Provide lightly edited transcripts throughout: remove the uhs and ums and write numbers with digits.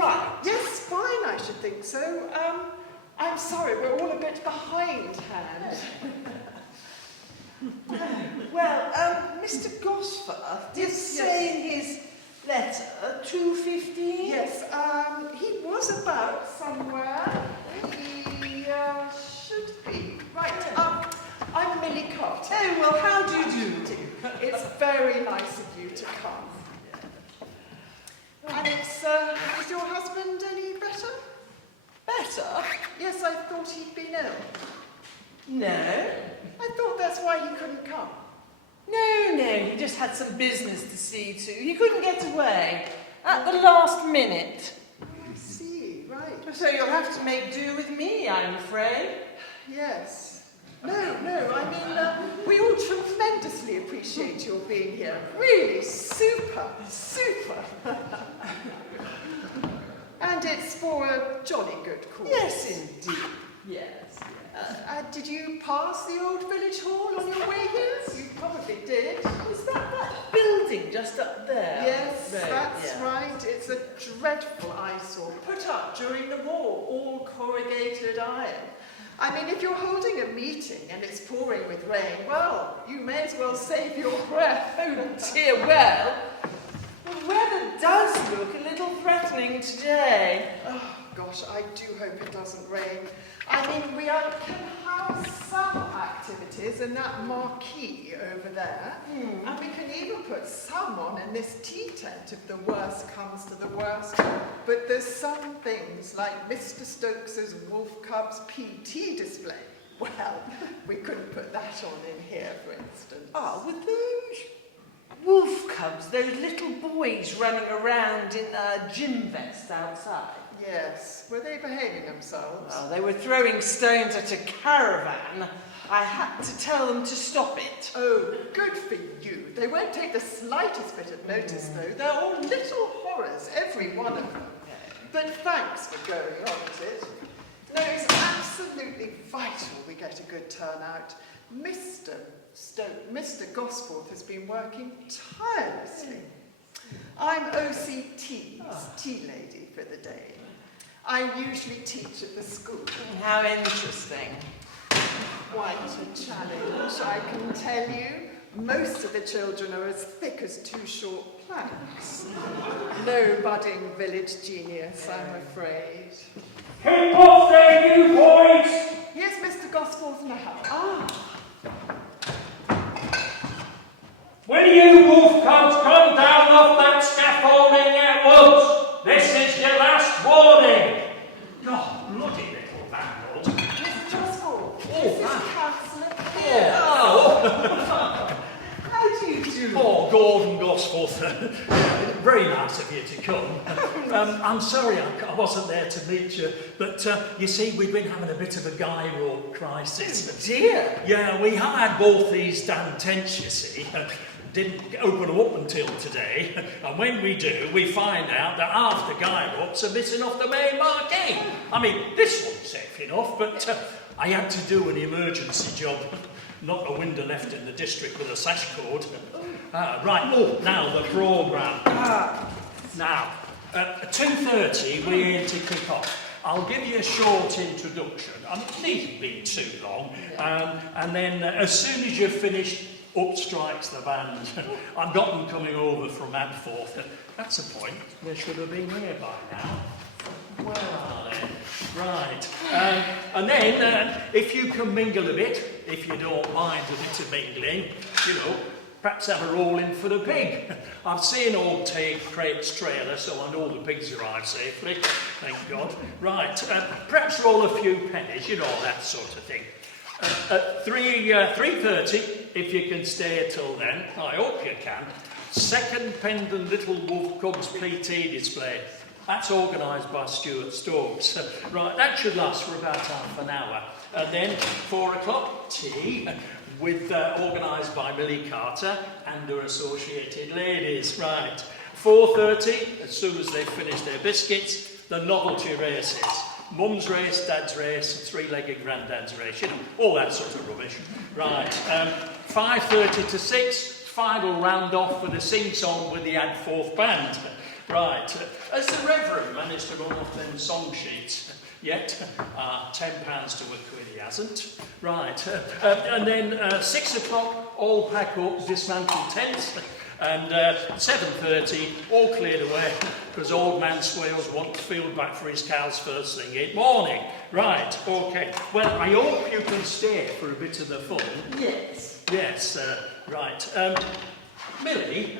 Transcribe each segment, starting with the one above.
right? Yes, fine, I should think so. I'm sorry, we're all a bit behindhand. Well, Mr. Gosforth did say in his letter 2:15. Yes, he was about somewhere. He should be. Right, I'm Millie Carter. Oh, well, how do you do? It's very nice of you to come. And is your husband any better? Better? Yes, I thought he'd been ill. No. I thought that's why he couldn't come. No, he just had some business to see to. He couldn't get away at the last minute. I see, right. So you'll have to make do with me, I'm afraid. Yes. No, I mean, we all tremendously appreciate your being here. Really, super. And it's for a jolly good cause. Yes, indeed. Yes. Did you pass the old village hall on your way here? You probably did. Is that building just up there? Yes, that's right. It's a dreadful eyesore, put up during the war, all corrugated iron. I mean, if you're holding a meeting and it's pouring with rain, well, you may as well save your breath. Oh dear, well, the weather does look a little threatening today. Oh gosh, I do hope it doesn't rain. I mean, we can have some activities in that marquee over there, and we can even put some on in this tea tent if the worst comes to the worst. But there's some things like Mr. Stokes's Wolf Cubs PT display. Well, we couldn't put that on in here, for instance. Oh, with those wolf cubs, those little boys running around in gym vests outside. Yes. Were they behaving themselves? Well, they were throwing stones at a caravan. I had to tell them to stop it. Oh, good for you. They won't take the slightest bit of notice, though. They're all little horrors, every one of them. But thanks for going on with it. No, it's absolutely vital we get a good turnout. Mr. Gosforth has been working tirelessly. I'm OCT's tea lady for the day. I usually teach at the school. How interesting. Quite a challenge, I can tell you. Most of the children are as thick as two short planks. No budding village genius, I'm afraid. Keep off there, you boys! Here's Mr. Gosforth now. Will you wolf cubs come down off that scaffolding at once? This is your last warning. Oh, bloody little vandals. Mr. Gosforth, Oh, this is that. Councillor Pearce. Oh. How do you do? Oh, Gordon Gosforth. Very nice of you to come. I'm sorry I wasn't there to meet you, but you see, we've been having a bit of a guy rope crisis. Oh, dear. Yeah, we had both these damn tents, you see. Didn't open them up until today, and when we do, we find out that half the guy ropes are missing off the main marquee. I mean, this one's safe enough, but I had to do an emergency job. Not a window left in the district with a sash cord. Right, now the programme. Now, at 2:30 we aim to kick off. I'll give you a short introduction. It needn't be too long. And then as soon as you've finished, up strikes the band. I've got them coming over from Gosforth. That's a point. They should have been here by now. Where are they? Right. And then, if you can mingle a bit, if you don't mind a bit of mingling, you know, perhaps have a roll in for the pig. I've seen old Craig's trailer, so I know the pigs arrived safely. Thank God. Right. Perhaps roll a few pennies, you know, that sort of thing. At 3:30, if you can stay till then, I hope you can. Second pendant Little Wolf Cubs PT display. That's organised by Stuart Stokes. Right, that should last for about half an hour. And then 4 o'clock, tea, with organised by Millie Carter and her associated ladies. Right, 4:30, as soon as they've finished their biscuits, the novelty races. Mum's race, dad's race, three-legged granddad's race, you know, all that sort of rubbish. Right, 5:30 to 6, final round off with a sing-song with the Gosforth band. Right. Has the Reverend managed to run off them song sheets yet? £10 to £1 he hasn't. Right. And then 6 o'clock, all pack up, dismantle tents. And 7:30, all cleared away, because old man Swales wants field back for his cows first thing in morning. Right, okay. Well, I hope you can stay for a bit of the fun. Yes. Yes, right. Millie,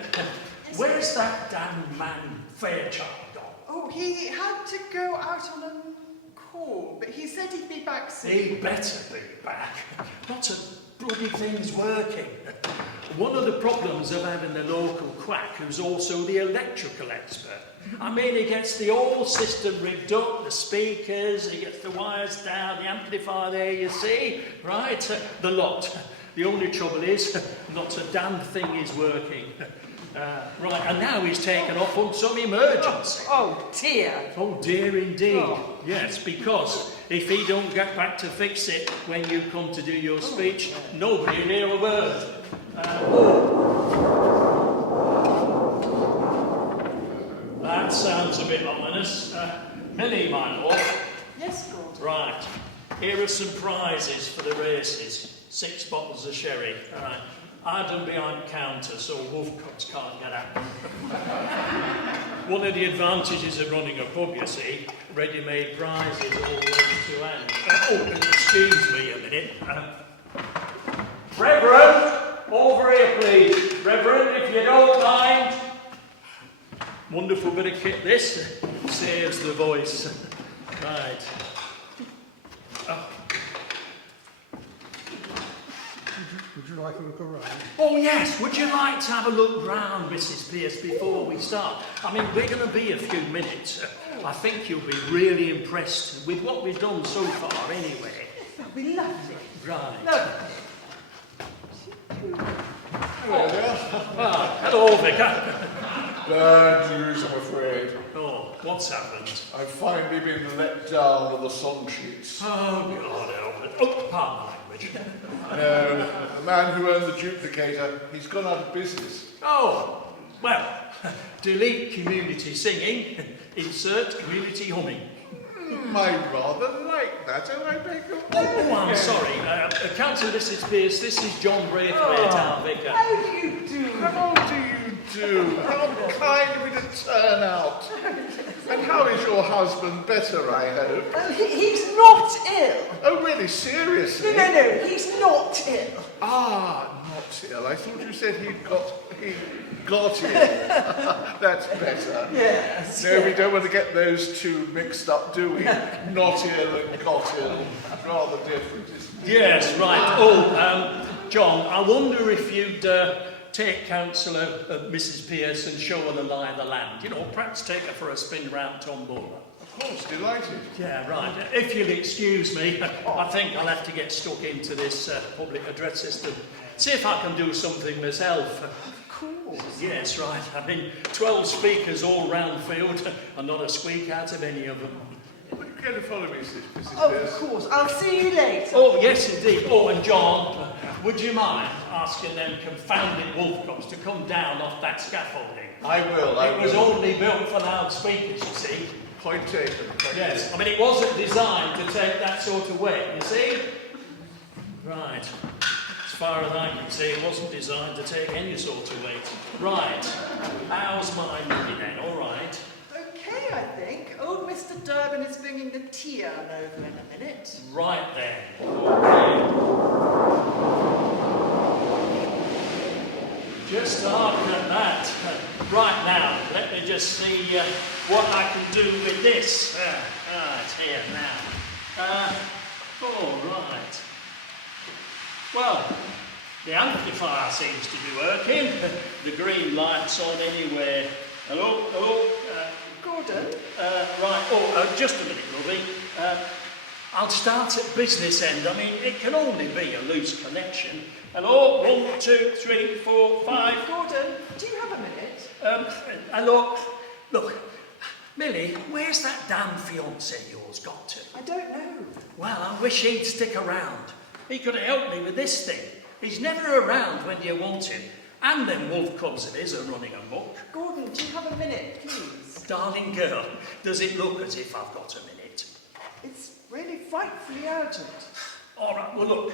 where's that damn man Fairchild gone? Oh, he had to go out on a call, but he said he'd be back soon. He'd better be back. Not a bloody thing's working. One of the problems of having the local quack who's also the electrical expert. I mean, he gets the whole system rigged up, the speakers, he gets the wires down, the amplifier there, you see, right? The lot. The only trouble is, not a damn thing is working. Right, and now he's taken off on some emergency. Oh dear. Oh dear indeed. Yes, because if he don't get back to fix it when you come to do your speech, nobody will hear a word. That sounds a bit ominous. Millie, my lord. Yes, Gordon. Right. Here are some prizes for the races. 6 bottles of sherry. All right. I done behind the counter so wolfcocks can't get at them. One of the advantages of running a pub, you see, ready-made prizes all ready to hand. Oh, excuse me a minute. Reverend, over here please. Reverend, if you don't mind. Wonderful bit of kit this. Saves the voice. Right. Would you like a look around? Oh yes, would you like to have a look round, Mrs. Pearce, before we start? I mean, we're going to be a few minutes. I think you'll be really impressed with what we've done so far anyway. That'll be lovely. Right. Hello there. Hello, Vicar. Bad news, I'm afraid. Oh, what's happened? I've finally been let down of the song sheets. Oh, God help it. Oh, pardon my language. No, the man who owned the duplicator, he's gone out of business. Oh, well, delete community singing, insert community humming. I rather like that, and I beg your Oh, I'm sorry. Councillor Mrs. Pearce, this is John Braithwaite, our vicar. How do you do? How do you do? How kind of you to turn out. And how is your husband? Better, I hope. He's not ill. Oh, really? Seriously? No, he's not ill. Ah, not ill. I thought you said he got ill. That's better. Yes. No, we don't want to get those two mixed up, do we? Not ill and got ill. Rather different, isn't it? Yes, right. Oh, John, I wonder if you'd take Councillor Mrs. Pearce and show her the lie of the land. You know, perhaps take her for a spin round Tombora. Of course, delighted. Yeah, right. If you'll excuse me, I think I'll have to get stuck into this public address system. See if I can do something myself. Of course. Yes, right. I mean, 12 speakers all round field and not a squeak out of any of them. Will you care to follow me, Mrs. Of Pearce? course. I'll see you later. Oh, yes, indeed. Oh, and John, would you mind asking them confounded wolfcocks to come down off that scaffolding? I will. It was only built for loudspeakers, you see. Point taken. Thank Yes, you. I mean, it wasn't designed to take that sort of weight, you see? Right. As far as I can see, it wasn't designed to take any sort of weight. Right. How's my money then? All right. Okay, I think. Old Mr. Durbin is bringing the tea urn over in a minute. Right then. Okay. Just harken at that. Right now, let me just see what I can do with this. It's here now. All right. Well, the amplifier seems to be working. The green light's on anyway. Hello? Gordon? Right. Oh, just a minute, lovey. I'll start at business end. I mean, it can only be a loose connection. Hello? 1, 2, 3, 4, 5. Gordon, do you have a minute? Hello? Look, Millie, where's that damn fiancé of yours got to? I don't know. Well, I wish he'd stick around. He could have helped me with this thing. He's never around when you want him. And them wolf cubs of his are running amok. Gordon, do you have a minute, please? Darling girl, does it look as if I've got a minute? It's really frightfully urgent. All right, well,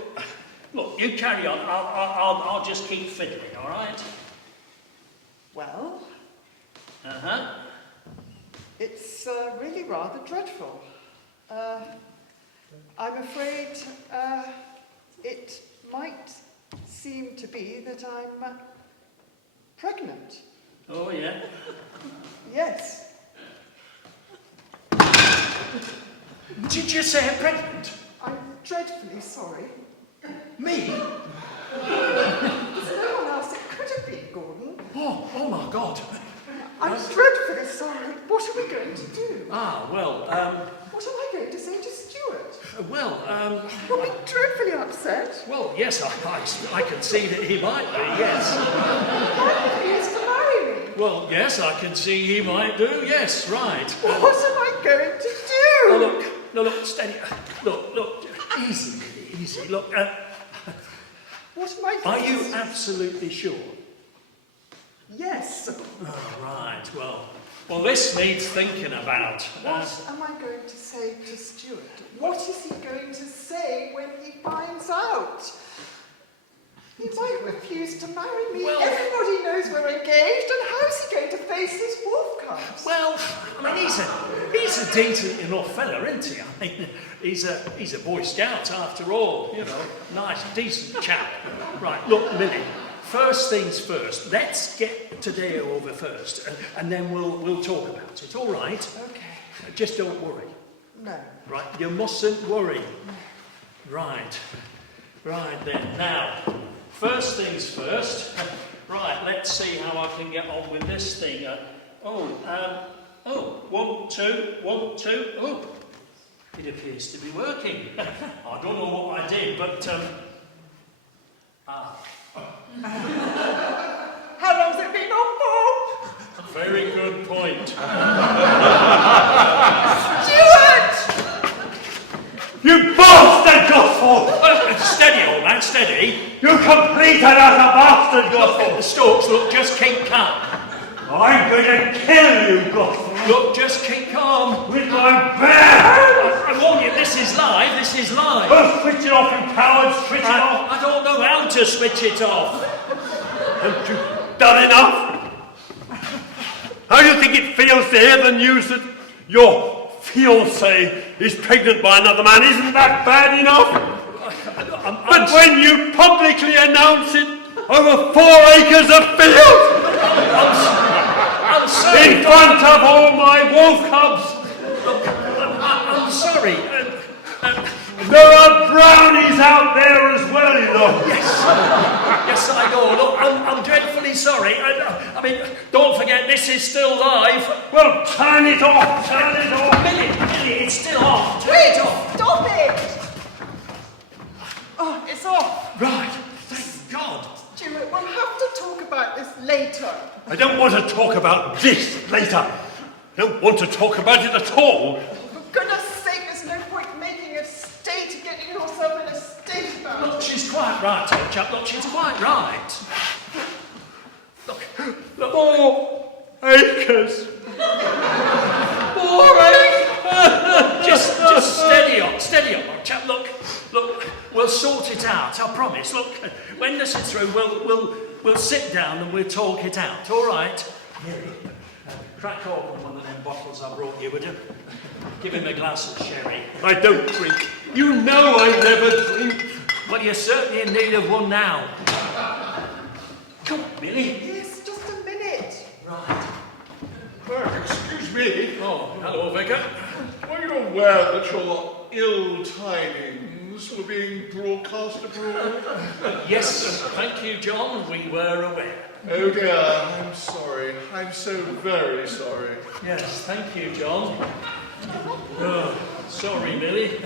look, you carry on. I'll just keep fiddling, all right? Well, Uh-huh. it's really rather dreadful. I'm afraid it might seem to be that I'm pregnant. Oh, yeah? Yes. Did you say I'm pregnant? I'm dreadfully sorry. Me? There's no one else it could have been, Gordon. Oh my God. I'm dreadfully sorry. What are we going to do? Well, What am I going to say to Stuart? well, He'll be dreadfully upset. well, yes, I can see that he might be, yes. He refused to marry me. Well, yes, I can see he might do, yes, right. What am I going to do? No, look, steady. Look, easy, look. What am I Are going you to say? absolutely sure? Yes. Oh, right, well, this needs thinking about. What am I going to say to Stuart? What is he going to say when he finds out? He might refuse to marry me. Well- Everybody knows we're engaged, and how's he going to face his wolf cubs? Well, I mean, he's a decent enough fella, isn't he? I mean, he's a Boy Scout after all, you know, nice, decent chap. Right, look, Millie, first things first. Let's get today over first, and then we'll talk about it. All right? Okay. Just don't worry. No. Right, you mustn't worry. Right then. Now, first things first. Right, let's see how I can get on with this thing. 1, 2, 1, 2. Oh, it appears to be working. I don't know what I did, but How long's it been on for? very good point. Stuart! You bastard, Gosforth! Steady, old man, steady. You complete and utter bastard, Gosforth! Stokes, look, just keep calm. I'm going to kill you, Gosforth! Look, just keep calm. With my bare hands! I warn you, this is live. Oh, switch it off, you cowards! Switch it off! I don't know how to switch it off. Haven't you done enough? How do you think it feels to hear the news that your fiancée is pregnant by another man? Isn't that bad enough? But when you publicly announce it over 4 acres of field, I'm sorry. in front of all my wolf cubs, I'm sorry. there are brownies out there as well, you know. Yes, I know. Look, I'm dreadfully sorry. I mean, don't forget, this is still live. Well, turn it off, turn it off. Millie, it's still off. Turn Wait! it off. Stop it! Oh, it's off. Right. Thank God. Stuart, we'll have to talk about this later. I don't want to talk about this later. I don't want to talk about it at all. For goodness sake, there's no point making a state of getting yourself in a state about it. Look, she's quite right, old chap. Look, she's quite right. Look. 4 acres. 4 acres. Just steady on, old chap. Look, we'll sort it out. I promise. Look, when this is through, we'll sit down and we'll talk it out. All right? Crack open one of them bottles I brought you, would you? Give him a glass of sherry. I don't drink. You know I never drink. Well, you're certainly in need of one now. Come on, Millie. Yes, just a minute. Right. Excuse me. Oh, hello, Vicar. Were you aware that your ill tidings were being broadcast abroad? Yes, thank you, John. We were aware. Oh dear, I'm sorry. I'm so very sorry. Yes, thank you, John. Oh, sorry, Millie.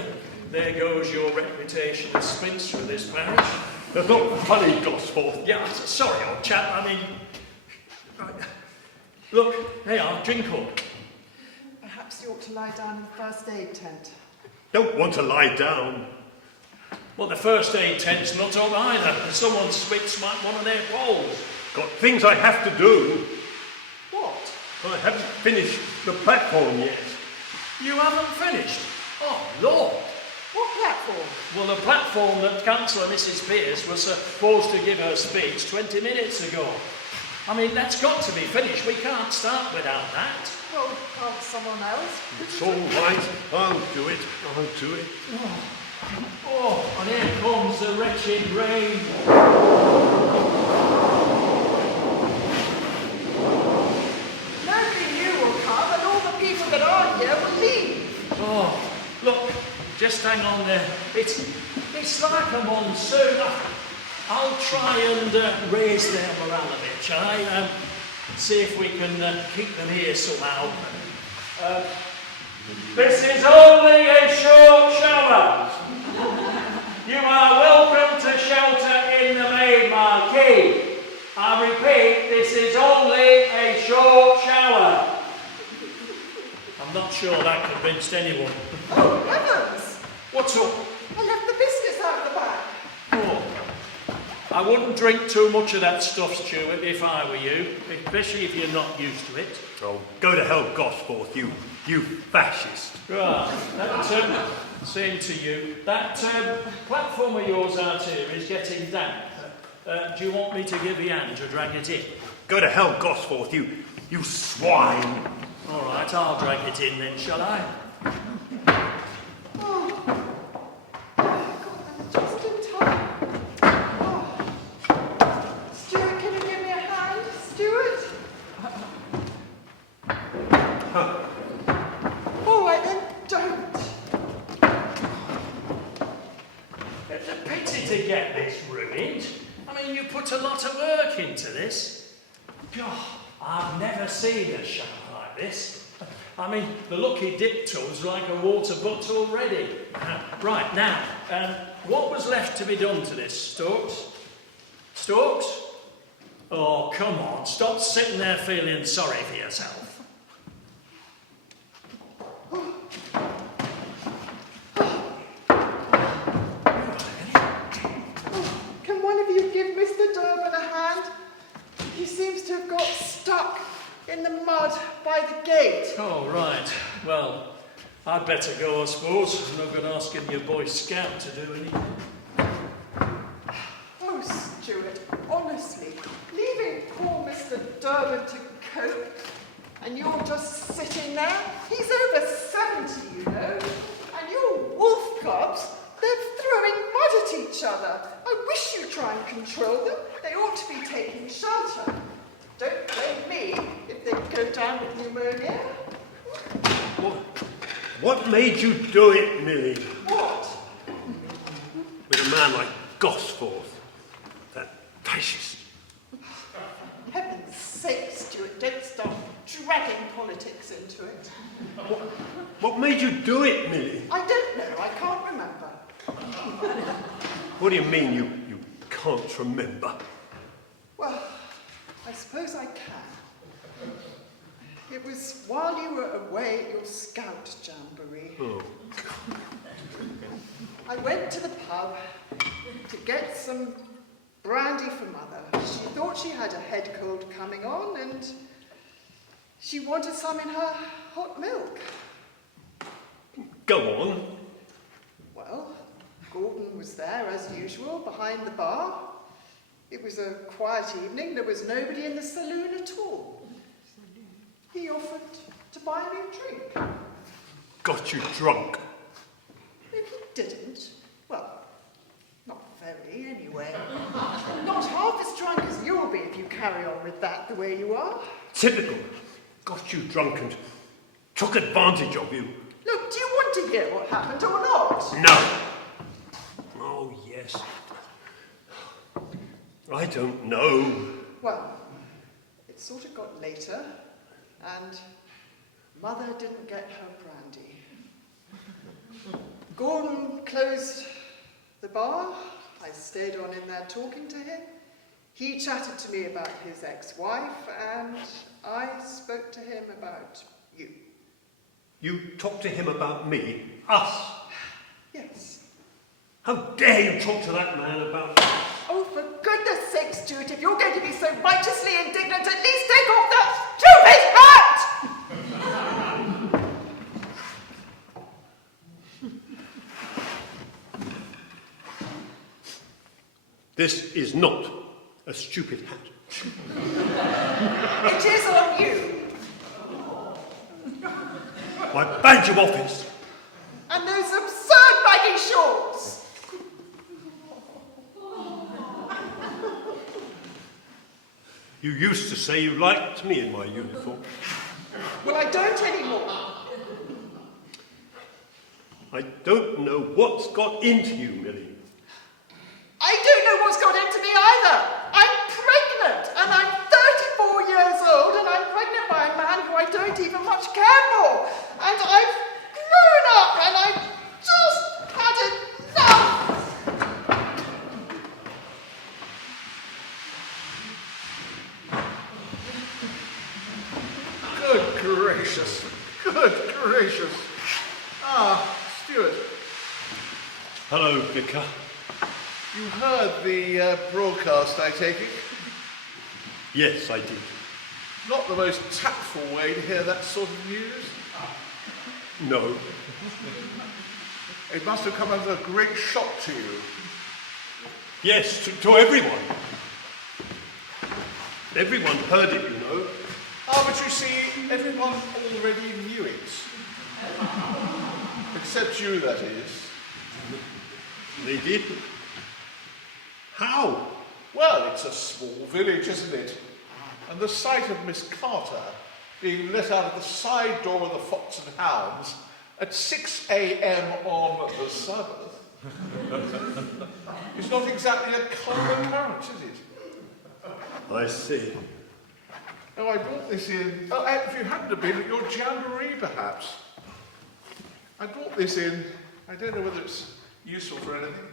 There goes your reputation as spinster of this parish. That's not funny, Gosforth. Yeah, sorry, old chap. I mean, look, hey, I'll drink up. Perhaps you ought to lie down in the first aid tent. Don't want to lie down. Well, the first aid tent's not up either. Someone switched one of their poles. Got things I have to do. What? I haven't finished the platform yet. You haven't finished? Oh, Lord. What platform? Well, the platform that Councillor Mrs. Pierce was supposed to give her speech 20 minutes ago. I mean, that's got to be finished. We can't start without that. Well, ask someone else. It's all right. I'll do it. I'll do it. Oh, and here comes the wretched rain. Nobody new will come, and all the people that aren't here will leave. Oh, look, just hang on there. It's like a monsoon. I'll try and raise their morale a bit, shall I? See if we can keep them here somehow. This is only a short shower. You are welcome to shelter in the main marquee. I repeat, this is only a short shower. I'm not sure that convinced anyone. Oh, heavens! What's up? I left the biscuits out the back. Oh, I wouldn't drink too much of that stuff, Stuart, if I were you, especially if you're not used to it. Oh, go to hell, Gosforth, you fascist. Right, that, same to you. That platform of yours out here is getting damp. Do you want me to give you a hand to drag it in? Go to hell, Gosforth, you swine. All right, I'll drag it in then, shall I? Oh, God, I'm just in time. Oh. Stuart, can you give me a hand? Stuart? All right then, don't. It's a pity to get this ruined. I mean, you put a lot of work into this. God, I've never seen a shower like this. I mean, the lucky dip tub's like a water butt already. Right, now, what was left to be done to this, Stokes? Stokes? Oh, come on, stop sitting there feeling sorry for yourself. Can one of you give Mr. Durbin a hand? He seems to have got stuck in the mud by the gate. Oh, right. Well, I'd better go, I suppose. I'm not going to ask your Boy Scout to do anything. Oh, Stuart, honestly, leaving poor Mr. Durbin to cope, and you're just sitting there? He's over 70, you know, and your wolf cubs, they're throwing mud at each other. I wish you'd try and control them. They ought to be taking shelter. Don't blame me if they go down with pneumonia. What made you do it, Millie? What? With a man like Gosforth, that fascist. Heaven's sake, Stuart, don't start dragging politics into it. What made you do it, Millie? I don't know, I can't remember. What do you mean you can't remember? Well, I suppose I can. It was while you were away at your scout jamboree. Oh. I went to the pub to get some brandy for Mother. She thought she had a head cold coming on and she wanted some in her hot milk. Go on. Well, Gordon was there as usual behind the bar. It was a quiet evening. There was nobody in the saloon at all. He offered to buy me a drink. Got you drunk. If he didn't, well, not very anyway. Not half as drunk as you'll be if you carry on with that the way you are. Typical. Got you drunk and took advantage of you. Look, do you want to hear what happened or not? No. Oh, yes. I don't know. Well, it sort of got later, and Mother didn't get her brandy. Gordon closed the bar. I stayed on in there talking to him. He chatted to me about his ex-wife, and I spoke to him about you. You talked to him about me? Us? Yes. How dare you talk to that man about... Oh, for goodness sake, Stuart, if you're going to be so righteously indignant, at least take off that stupid hat! This is not a stupid hat. It is on you. My badge of office. And those absurd baggy shorts. You used to say you liked me in my uniform. Well, I don't anymore. I don't know what's got into you, Millie. I don't know what's got into me either. I'm pregnant, and I'm 34 years old, and I'm pregnant by a man who I don't even much care for. And I've grown up, and I've just had enough. Good gracious. Good gracious. Ah, Stuart, Hello, Vicar. you heard the broadcast, I take it? Yes, I did. Not the most tactful way to hear that sort of news. No. It must have come as a great shock to you. Yes, to everyone. Everyone heard it, you know. Ah, but you see, everyone already knew it. Except you, that is. They did. How? Well, it's a small village, isn't it? And the sight of Miss Carter being let out of the side door of the Fox and Hounds at 6 a.m. on the Sabbath is not exactly a common occurrence, is it? I see. Oh, I brought this in. Oh, if you hadn't have been at your jamboree, perhaps. I brought this in. I don't know whether it's useful for anything.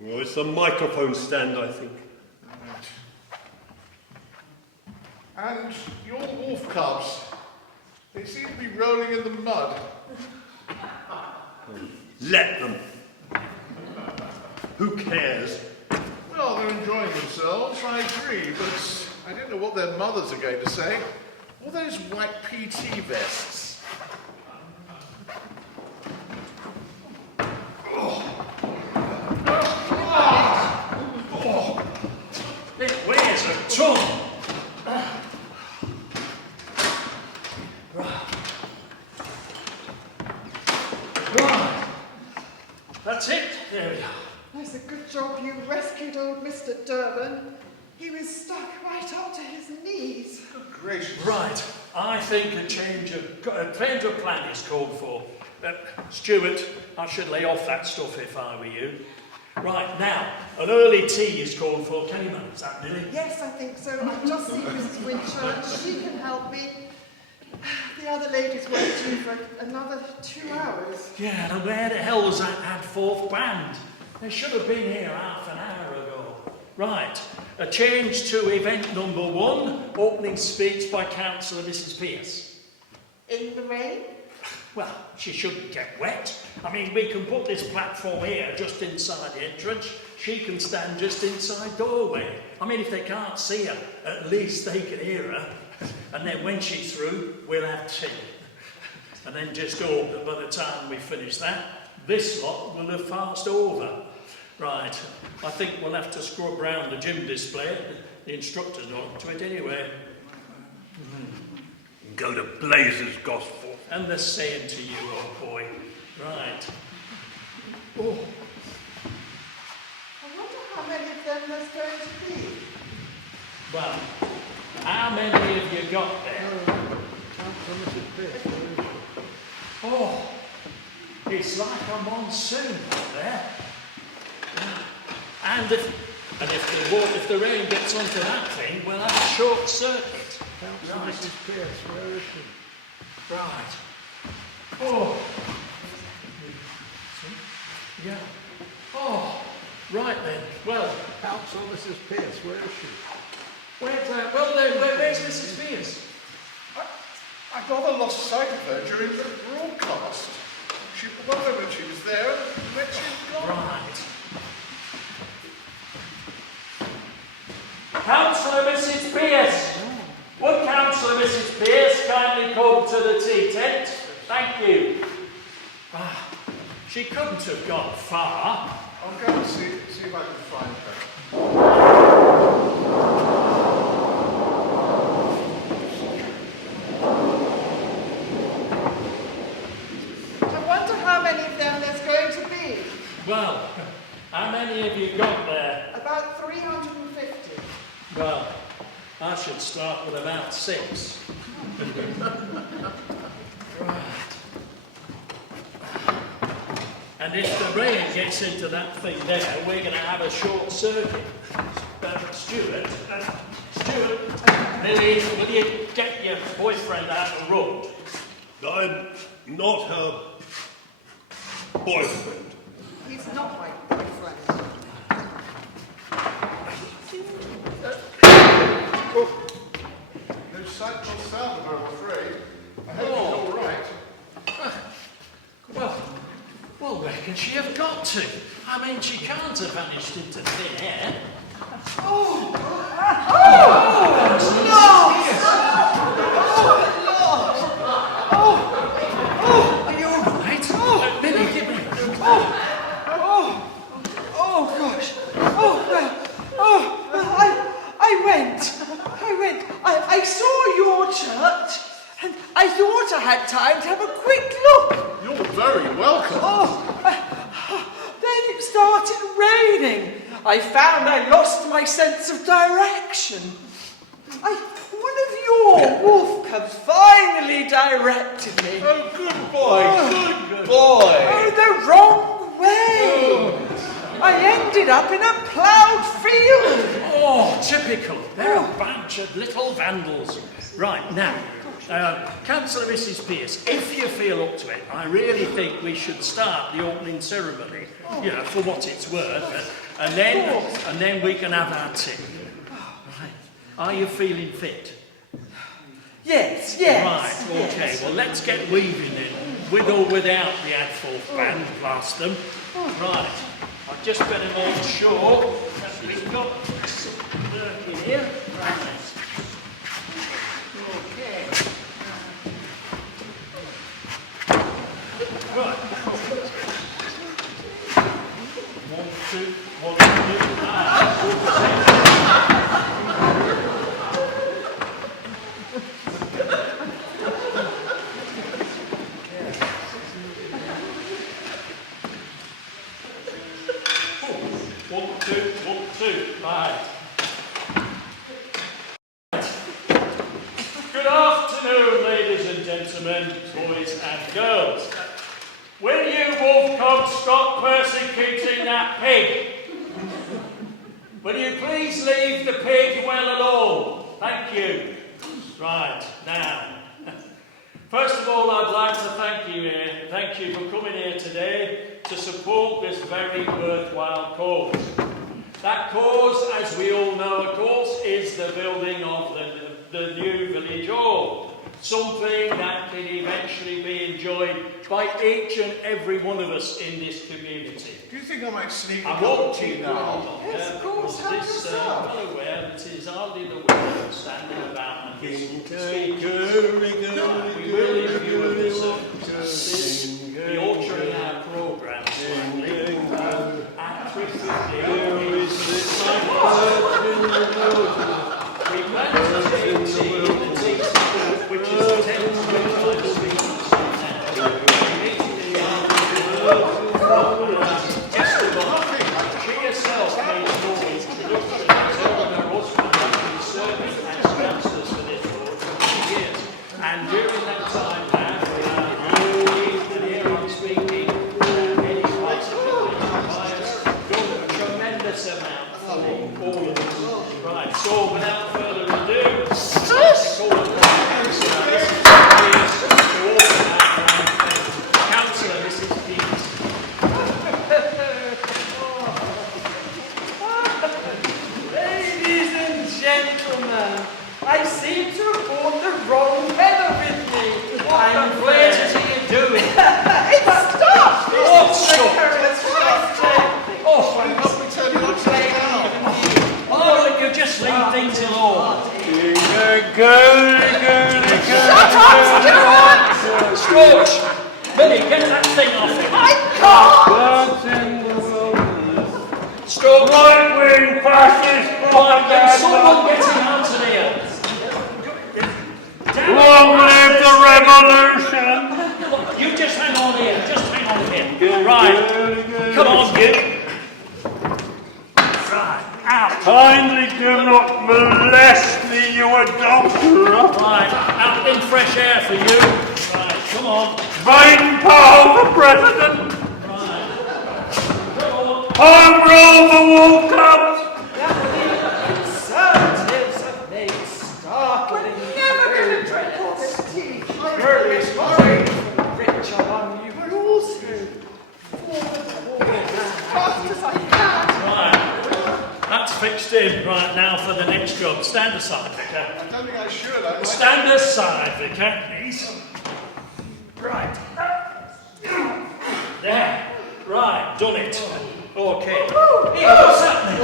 Well, it's a microphone stand, I think. Right. And your wolf cubs, they seem to be rolling in the mud. Let them. Who cares? Well, they're enjoying themselves, I agree, but I don't know what their mothers are going to say. All those white PT vests. It weighs a ton. Right. That's it. There we are. That's a good job you rescued old Mr. Durban. He was stuck right up to his knees. Good gracious. Right. I think a change of plan is called for. Stuart, I should lay off that stuff if I were you. Right, now, an early tea is called for. Can you manage that, Lily? Yes, I think so. I've just seen Mrs. Winchurch. She can help me. The other ladies won't do for another 2 hours. Yeah, and where the hell was that Adforth band? They should have been here half an hour ago. Right, a change to event number 1, opening speech by Councillor Mrs. Pearce. In the rain? Well, she shouldn't get wet. I mean, we can put this platform here just inside the entrance. She can stand just inside doorway. I mean, if they can't see her, at least they can hear her. And then when she's through, we'll have tea. And then just hope that by the time we finish that, this lot will have passed over. Right, I think we'll have to scrub round the gym display. The instructor's not up to it anyway. Go to blazes, Gosforth. And the same to you, old boy. Right. Oh. I wonder how many of them there's going to be. Well, how many have you got there? Oh, it's like a monsoon up there. And if the rain gets onto that thing, we'll have a short circuit. Right. Mrs. Pierce, where is she? Right. Oh. Yeah. Oh. Right then. Well, Council Mrs. Pierce, where is she? where's Mrs. Pierce? I rather lost sight of her during the broadcast. One moment she was there, and then she's gone. Right. Councillor Mrs. Pierce. Would Councillor Mrs. Pierce kindly come to the tea tent? Thank you. She couldn't have gone far. I'll go and see if I can find her. I wonder how many of them there's going to be. Well, how many have you got there? About 350. Well, I should start with about 6. Right. And if the rain gets into that thing there, we're going to have a short circuit. Stuart, Millie, will you get your boyfriend out of the road? I'm not her boyfriend. He's not my boyfriend. No sight nor sound of her, I'm afraid. I hope she's all right. Well, where can she have got to? I mean, she can't have vanished into thin air. Are you all right? Millie, give me. Oh gosh. I went. I saw your church and I thought I had time to have a quick look. You're very welcome. Then it started raining. I found I lost my sense of direction. One of your wolf cubs finally directed me. Oh, good boy, good boy. Oh, the wrong way. I ended up in a ploughed field. Oh, typical. They're a bunch of little vandals. Right, now, Councillor Mrs. Pearce, if you feel up to it, I really think we should start the opening ceremony, you know, for what it's worth, and then we can have our tea. Right. Are you feeling fit? Yes. Right, okay, well, let's get weaving in, with or without the Gosforth band, blast them. Right, I just better make sure that we've got some work in here. Right. Okay. Right. 1, 2, 1, 2, right. Good afternoon, ladies and gentlemen, boys and girls. Will you wolf cubs stop persecuting that pig? Will you please leave the pig well alone? Thank you. Right, now, first of all, I'd like to thank you here. Thank you for coming here today to support this very worthwhile cause. That cause, as we all know, of course, is the building of the new village hall. Something that can eventually be enjoyed by each and every one of us in this community. Do you think I might sneak a I cup won't of tea keep now? Yes, of course, help this yourself. well aware that it is hardly the women standing about and listening to speak. We will leave you with the circumstances. The altering our programme slightly. At 3:50, we plan to take tea in the tea school, which is 10 to 25 speakers now. Immediately just about, she herself made a small introduction as her and her husband have been serving as councillors for this board for 2 years. And during that time now, and here I'm speaking, any parts of the bias, done a tremendous amount for all of us. Right, so without further ado, I'd like to call upon Councillor Mrs. Pearce to open that Councillor Mrs. Pearce. Ladies and gentlemen, I seem to have brought the wrong weather with me. I'm Where did you do it? It's stopped! What stop? Oh, why not we turn it upside down? Oh, look, you just leave things alone. Scrooge! Billy, get that thing off him. I can't! truck. Right-wing fascist Can someone propaganda. get him out of here? Long live the revolution. You just hang on here. Just hang on here. Right. Come on, Gib. Right. Out. Kindly do not molest me, you adulterer. Right. Out in fresh air for you. Right. Come on. Vain power for president. Right. Come on. Home rule for wool cubs. Conservatives have made startling Never going to drink all progress. this tea. Curious worry for the rich among you, but also for the poor man. Fast as I can. Right. That's fixed in. Right now for the next job. Stand aside, Vicar. I don't think I should. I might... Stand aside, Vicar, please. Right. There. Right, done it. Okay. Here, what's happening?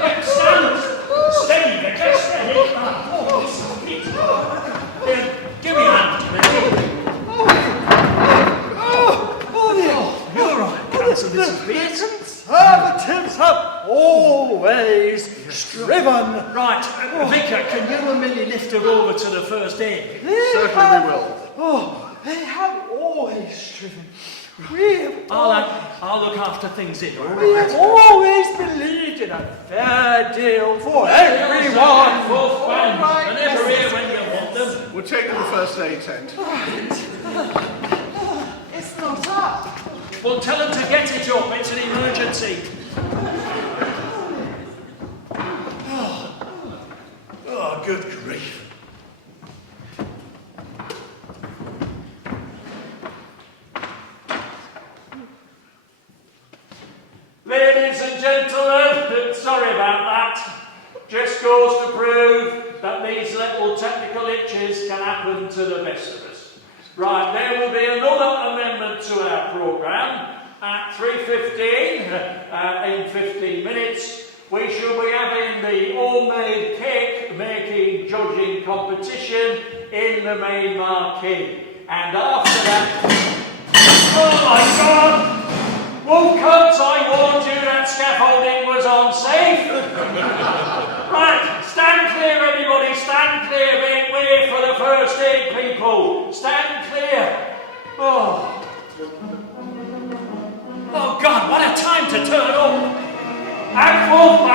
Yeah, stand. Steady, Vicar, steady. Here, give me a hand, Vicky. You're all right. Cancel this The Conservatives have always striven. Right, Vicar, can you and Millie lift her over to the first aid? Certainly we will. Oh, they have always striven. We have I'll look after things in. We have always believed in a fair deal for everyone. And never here when you want them. We'll take them to the first aid tent. It's not up. Well, tell them to get it up. It's an emergency. Oh, good grief. Ladies and gentlemen, sorry about that. Just goes to prove that these little technical itches can happen to the best of us. Right, there will be another amendment to our programme at 3:15, in 15 minutes. We shall be having the homemade cake making judging competition in the main marquee. And after that, oh my God! Wolf cubs, I warned you that scaffolding was unsafe. Right, stand clear everybody, stand clear, make way for the first aid people. Stand clear. Oh God, what a time to turn up. Act Wolf,